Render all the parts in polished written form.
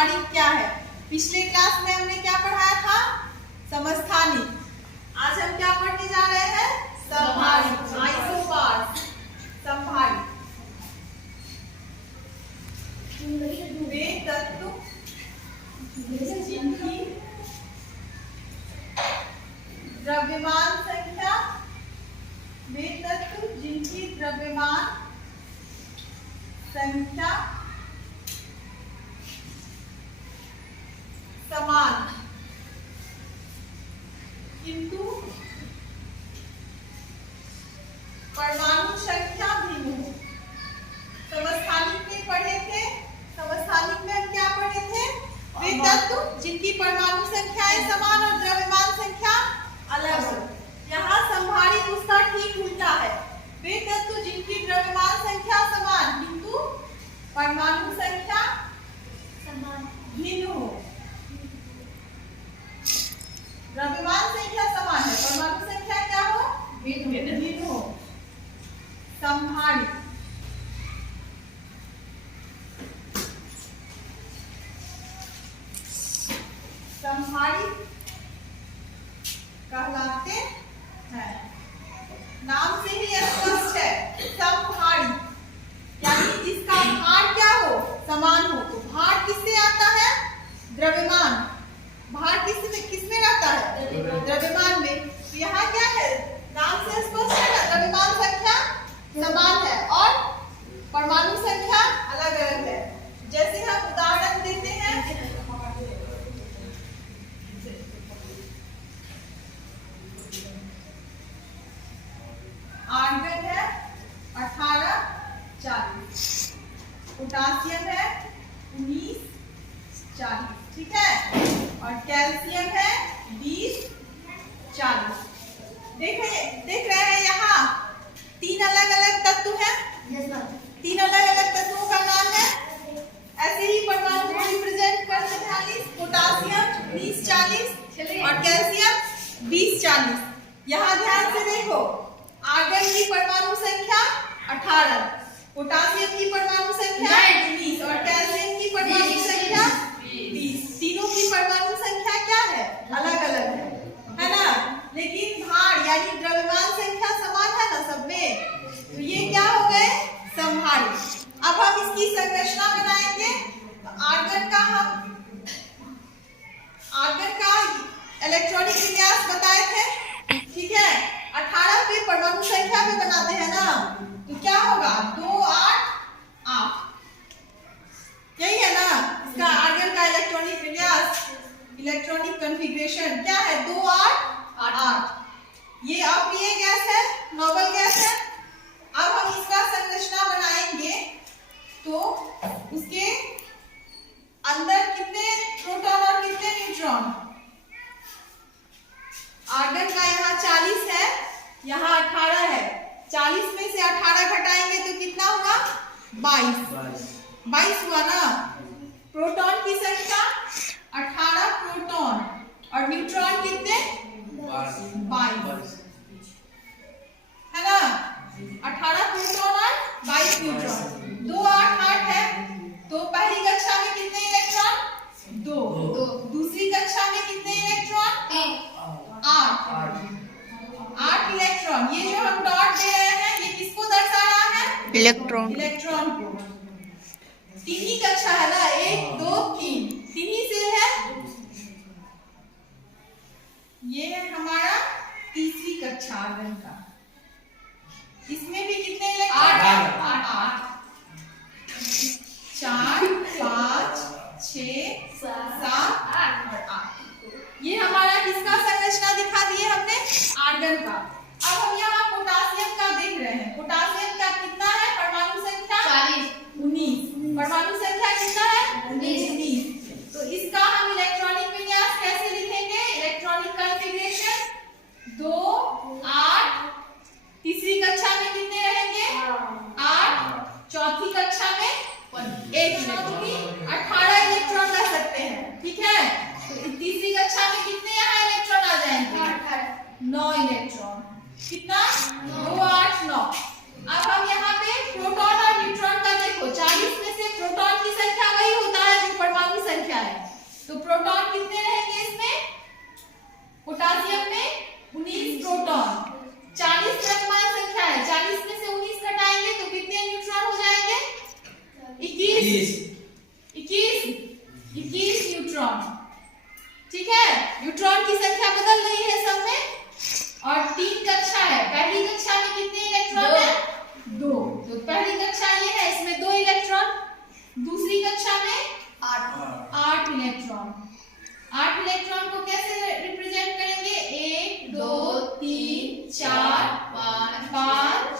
समस्थानिक क्या है? पिछले क्लास में हमने क्या पढ़ाया था? समस्थानिक। आज हम क्या पढ़ने जा रहे हैं? समभारिक, आइसोपार्स, समभारिक। वे तत्व जिनकी द्रव्यमान संख्या, वे तत्व जिनकी द्रव्यमान संख्या समान किंतु परमाणु संख्या भिन्न हो। समस्थानिक में पढ़े थे, समस्थानिक में हम क्या पढ़े थे? वे तत्व जिनकी परमाणु संख्याएं समान और द्रव्यमान संख्या अलग हो। यहाँ समभारिक उसका ठीक उल्टा है। वे तत्व जिनकी द्रव्यमान संख्या समान किंतु परमाणु संख्या भिन्न हो। द्रव्यमान संख्या समान है, परमाणु संख्या क्या हो? भिन्न हो। समभारिक। समभारिक कहलाते हैं। नाम से ही स्पष्ट है, समभारिक यानी जिसका भार क्या हो? समान हो। तो भार किससे आता है? द्रव्यमान। भार किसमें रहता है? द्रव्यमान में। तो यहाँ क्या है? नाम से स्पष्ट है ना, द्रव्यमान संख्या समान है और परमाणु संख्या अलग अलग है। जैसे हम उदाहरण देते हैं, आर्गन है 18, 40, पोटासियम है 19, 40, ठीक है, और कैल्शियम है 20, 40। देख रहे हैं यहाँ तीन अलग अलग तत्व हैं। तीन अलग अलग तत्वों का नाम है। ऐसे ही परमाणु को रिप्रेजेंट करते हैं। पोटासियम 20, 40 और कैल्शियम 20, 40। यहाँ ध्यान से देखो, आर्गन की परमाणु संख्या 18, पोटासियम की परमाणु संख्या 19 और कैल्शियम की परमाणु संख्या 20। तीनों की परमाणु संख्या क्या है? अलग अलग है ना? लेकिन भार यानी द्रव्यमान संख्या समान है ना सब में। तो ये क्या हो गए? समभारिक। अब हम इसकी संरचना बनाएंगे। तो आर्गन का इलेक्ट्रॉनिक विन्यास बताए थे, ठीक है। 18 पे परमाणु संख्या पे बनाते हैं ना, तो क्या होगा? 2, 8, 8, यही है ना इसका आर्गन का इलेक्ट्रॉनिक विन्यास। इलेक्ट्रॉनिक कॉन्फ़िगरेशन क्या है? 2, 8, 8। ये अप्रिय गैस है, नोबल गैस है। अब हम इसका संरचना बनाएंगे तो उसके अंदर कितने प्रोटॉन और कितने न्यूट्रॉन? आर्गन का यहाँ 40 है, यहाँ 18 है। 40 में से 18 घटाएंगे तो कितना हुआ? 22 हुआ ना। प्रोटॉन की संख्या 18 प्रोटॉन और न्यूट्रॉन कितने? 22 है ना। 18 प्रोटॉन और 22 न्यूट्रॉन। 2, 8, 8 है। तो पहली कक्षा में कितने इलेक्ट्रॉन? 2। दूसरी कक्षा में कितने इलेक्ट्रॉन? 8 इलेक्ट्रॉन। ये जो हम डॉट दे रहे हैं ये किसको दर्शा रहा है? इलेक्ट्रॉन को। तीन ही कक्षा है ना, 1, 2, 3, तीन ही सेल है। ये है हमारा तीसरी कक्षा आर्गन का। इसमें भी कितने इलेक्ट्रॉन? 8। 4, 5, 6, 7 और 8। ये हमारा किसका संरचना दिखा दिए हमने? आर्गन का। अब हम यहाँ पोटासियम का देख रहे हैं। पोटासियम का कितना है परमाणु संख्या? 19। परमाणु संख्या कितना है? 19। तो इसका हम इलेक्ट्रॉनिक विन्यास कैसे लिखेंगे? Electronic configuration 2, 8। तीसरी कक्षा में कितने रहेंगे? 8। चौथी कक्षा में 1 इलेक्ट्रॉन। 18 इलेक्ट्रॉन रह सकते हैं, ठीक है। तो तीसरी कक्षा में कितने यहाँ इलेक्ट्रॉन आ जाएंगे? 9 इलेक्ट्रॉन। कितना? 2, 8, 9। अब हम यहाँ पे प्रोटॉन और न्यूट्रॉन का देखो। 40 में से प्रोटॉन की संख्या वही होता है जो परमाणु संख्या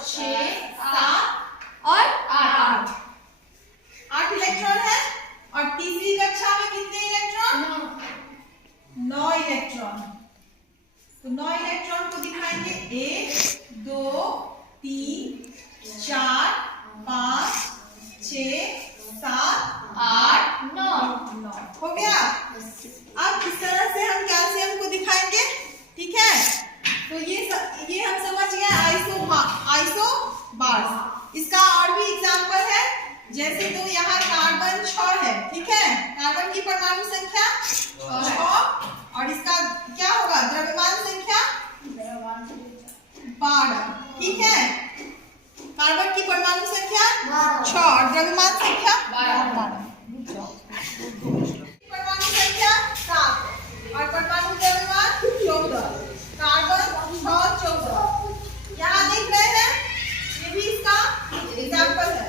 6 7 और 8 8 इलेक्ट्रॉन है। और तीसरी कक्षा में कितने इलेक्ट्रॉन? 9 इलेक्ट्रॉन। तो 9 इलेक्ट्रॉन को दिखाएंगे 1 2 3 4 5 6 7 8 9 हो गया। अब इस तरह से हम कैल्शियम को दिखाएंगे, ठीक है। तो ये हम समझ गए आइसो बार्स। इसका और भी एग्जांपल है, जैसे तो यहाँ कार्बन 6 है, ठीक है। कार्बन की परमाणु संख्या 6 और इसका क्या होगा? द्रव्यमान संख्या 12, ठीक है। कार्बन की परमाणु संख्या 6 और द्रव्यमान संख्या 12। परमाणु संख्या 7 और परमाणु द्रव्यमान 14। कार्बन 6 14। यहाँ देख रहे हैं, ये भी इसका एग्जाम्पल है।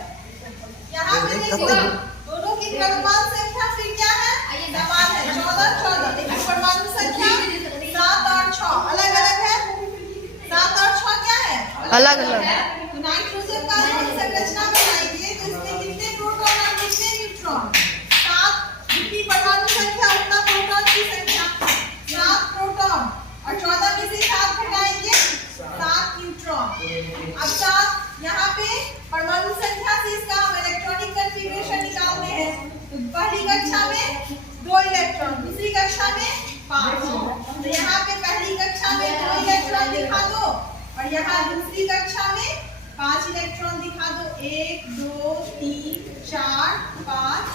यहाँ पे देखो दोनों की द्रव्यमान संख्या फिर क्या है? समान है, 14 14। लेकिन परमाणु संख्या 7 और 6 अलग अलग है। 7 और 6 क्या है? अलग अलग। तो नाइट्रोजन का संरचना बनाएंगे तो इसमें कितने प्रोटॉन और कितने न्यूट्रॉन? 7 जितनी परमाणु संख्या उतना प्रोटॉन की संख्या 7 प्रोटॉन और 14 में से 7 घटाएंगे 7 न्यूट्रॉन। अब 7 यहाँ पे परमाणु संख्या से इसका हम इलेक्ट्रॉनिक कॉन्फ़िगरेशन निकालते हैं। तो पहली कक्षा में 2 इलेक्ट्रॉन, दूसरी कक्षा में 5। तो यहाँ पे पहली कक्षा में 2 इलेक्ट्रॉन दिखा दो और यहाँ दूसरी कक्षा में 5 इलेक्ट्रॉन दिखा दो। 1 2 3 4 5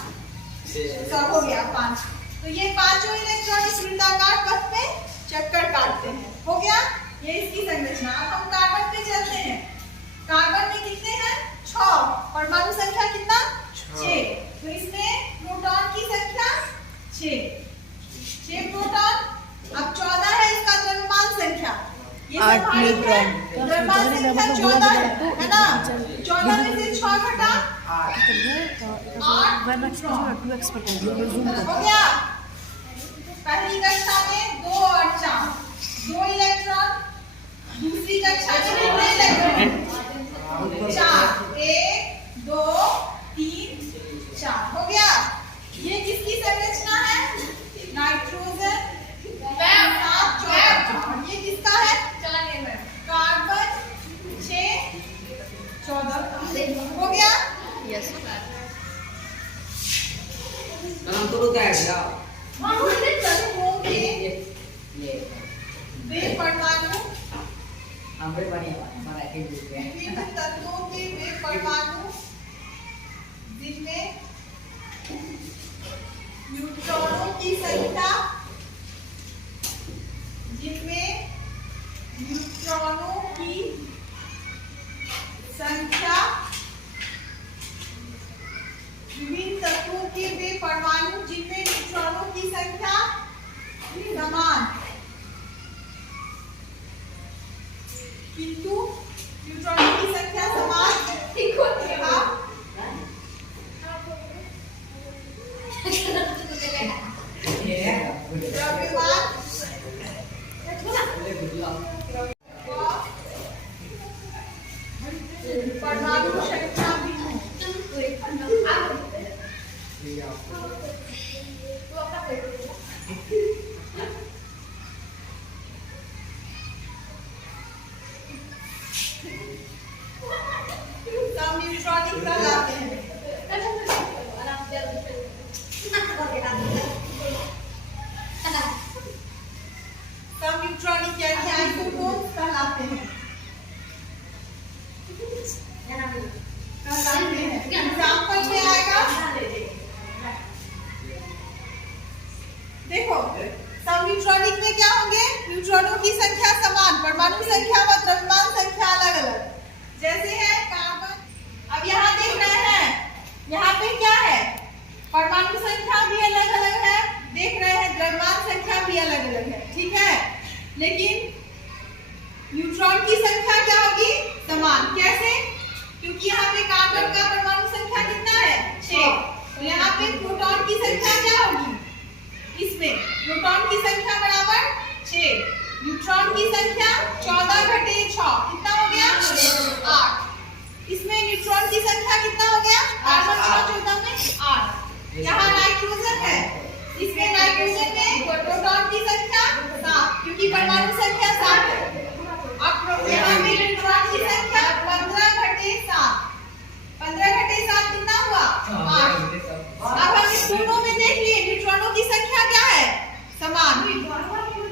सब हो गया 5। तो ये पांचों इलेक्ट्रॉन इस वृत्ताकार पथ पे चक्कर काटते हैं। हो गया ये इसकी संरचना। अब हम कार्बन पे चलते हैं। कार्बन में कितने हैं? 6। परमाणु संख्या कितना? 6। तो इसमें प्रोटॉन की संख्या 6 प्रोटॉन। अब 14 है इसका द्रव्यमान संख्या। ये 8 न्यूट्रॉन। द्रव्यमान संख्या 14 है ना। 14 में से 6 घटा 8 हो गया। पहली कक्षा में 2 और 4 2 इलेक्ट्रॉन, दूसरी कक्षा में कितने इलेक्ट्रॉन? 4 1 2 3 4 हो गया। ये किसकी संरचना है? नाइट्रोजन 7 14। ये किसका है? कार्बन 6 14 हो गया। यस वे परमाणु विभिन्न तत्वों के वे परमाणु जिनमें न्यूट्रॉनों की संख्या विभिन्न तत्वों के वे परमाणु जिनमें न्यूट्रॉनों की संख्या समान किंतु न्यूट्रॉनों की संख्या समान परमाणु संख्या न्यूट्रॉनिक कहलाते हैं। सब न्यूट्रॉनिक यानी आइसोटोप कहलाते हैं। एग्जाम्पल में आएगा, देखो सब न्यूट्रॉनिक में क्या होंगे? न्यूट्रॉनों की संख्या समान, परमाणु संख्या व द्रव्यमान संख्या अलग अलग। जैसे है कार्बन। अब यहाँ देख रहे हैं, यहाँ पे क्या है? परमाणु संख्या भी अलग अलग है, देख रहे हैं द्रव्यमान संख्या भी अलग अलग है, ठीक है। लेकिन न्यूट्रॉन की संख्या क्या होगी? समान। कैसे? क्योंकि यहाँ पे कार्बन का परमाणु संख्या कितना है? 6। तो यहाँ पे प्रोटॉन की संख्या क्या होगी? इसमें प्रोटॉन की संख्या बराबर 6, न्यूट्रॉन की संख्या 14 घटे 6 कितना हो गया? 8। यहाँ नाइट्रोजन है, इसमें नाइट्रोजन में प्रोटॉन की संख्या 7 क्योंकि परमाणु संख्या 7 है। अब यहाँ में न्यूट्रॉन की संख्या 15 घटे 7, 15 घटे 7 कितना हुआ 8। अब हम इस दोनों में देख लिए न्यूट्रॉनों की संख्या क्या है, समान।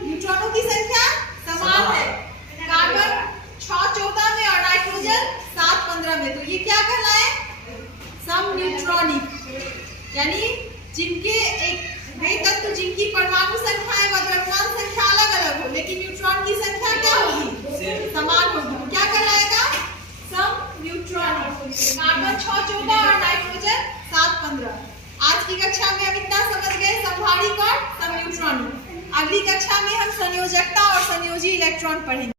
न्यूट्रॉनों की संख्या समान है, कार्बन 6-14 में और नाइट्रोजन 7-15 में, तो ये क्या कहलाए, सम न्यूट्रॉनिक, यानी जिनके वे तत्व जिनकी परमाणु संख्याएं व द्रव्यमान संख्या अलग अलग हो लेकिन न्यूट्रॉन की संख्या क्या होगी, समान होगी, क्या कहलाएगा, सम न्यूट्रॉनिक। कार्बन 6-14 और नाइट्रोजन 7-15। आज की कक्षा में हम इतना समझ गए संभारिक और सम न्यूट्रॉनिक। अगली कक्षा में हम संयोजकता और संयोजी इलेक्ट्रॉन पढ़ेंगे।